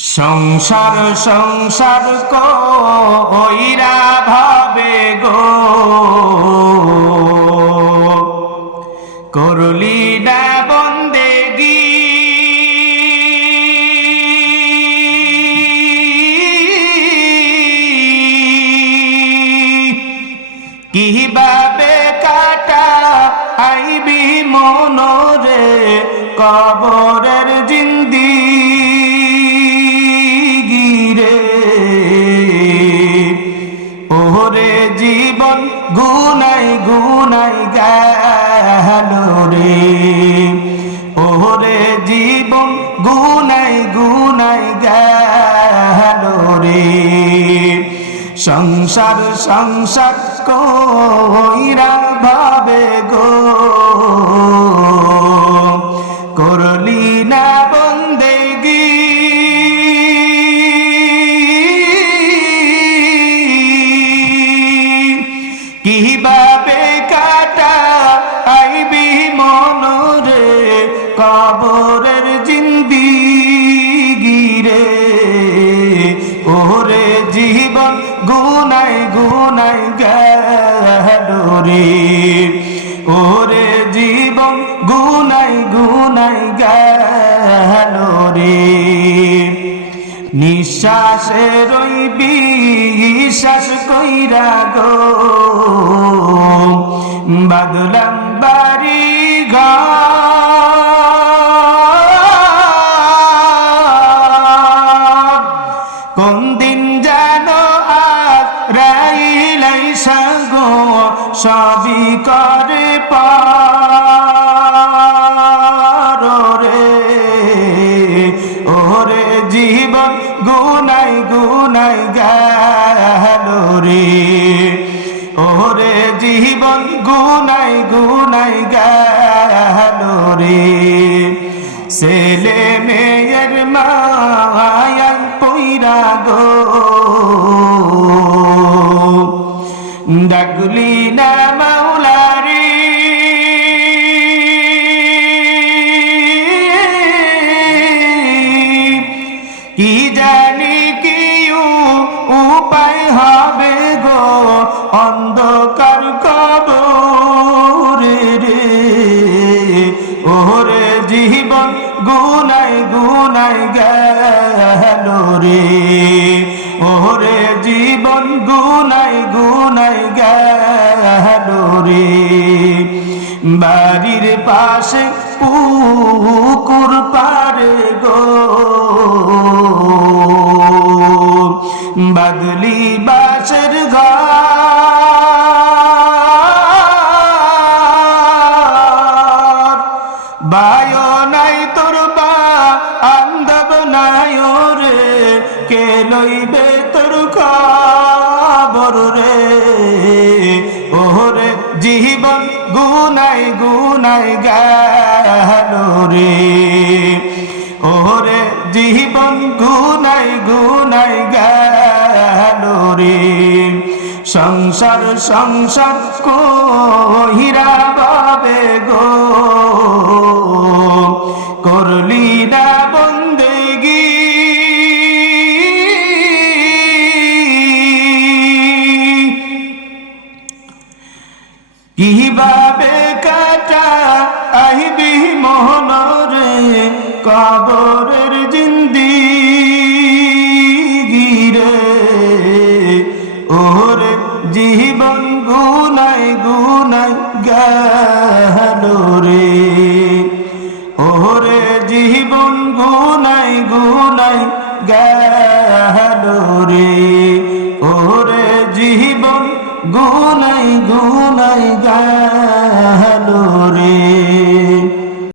সংসার সংসার কইরা ভাবে গো। করলি না বন্দেগি। কীভাবে কাটা আইবি মনরে কবরের জিন্দি। গুনাই গুনাই গেল রে। ওরে জীবন গুনাই গুনাই গেল রে। সংসার সংসার কইরা ভাবে গো। কীভাবে কাটা আইবি মনরে? কবরের জিন্দি গিরে ওরে জীবন গুনাই গুনাই গেল ওরে জীবন গুনাই গুনাই গেল নিঃশ্বাসে রইবি শ্বাস কইরা গো। বাদলাম বাড়ি কোন দিন যেন আজ রাইলাই সবই করে ওরে জীবন গুনাই গুনাই গেল রে। ছেলে মেয়ের মায়াই পইরা গো। ডাকলি না মাওলারি কি জানি কি উপায় হবে গো অন্ধকার কবরে রে। ওরে জীবন গুনাই গুনাই গেল রে। ওরে জীবন গুনাই গুনাই গেল রে। বাড়ির পাশে পুকুর পারে গো। বাদলি বাসের ঘর। নাই তোর বা, আন্দব নাই রে কে লইবে তোর খবর রে? ওরে জীবন গুনাই গুনাই গেল রে। ওরে জীবন গুনাই গুনাই গেল রে। সংসার সংসার কহিরা বাবে গো। করলি না বন্দেগি। কীভাবে কাটা আহিবি মোহনরে কবরের জিন্দি গিরে ওরে জীবন গুনাই গুনাই গেল রে। ওরে জীবন গুনাই গুনাই গেল রে। ওরে জীবন গুনাই গুনাই গেল